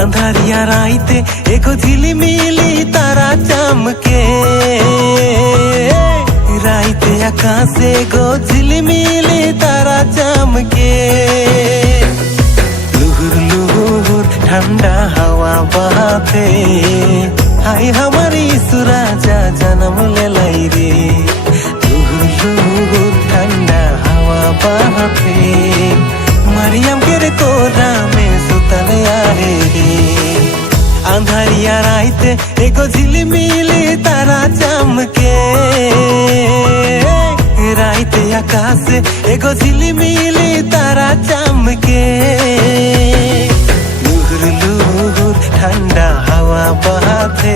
अंधारिया राइते एको झिलिमिली तारा चमके राइते आकाशे गो झिलिमिली तारा चमके लुहुर लुहुर ठंडा हवा बहाते हाय हमारी सुराजा जन्म ले लाई रे लुहुर लुहुर ठंडा हवा बहाते मरियम के रे कोरा में सुतल आहे रे अंधारिया राइते एको झिलिमिली तारा चमके राइते आकाश एको झिलिमिली तारा चमके लुहुर लुहुर ठंडा हवा बहाते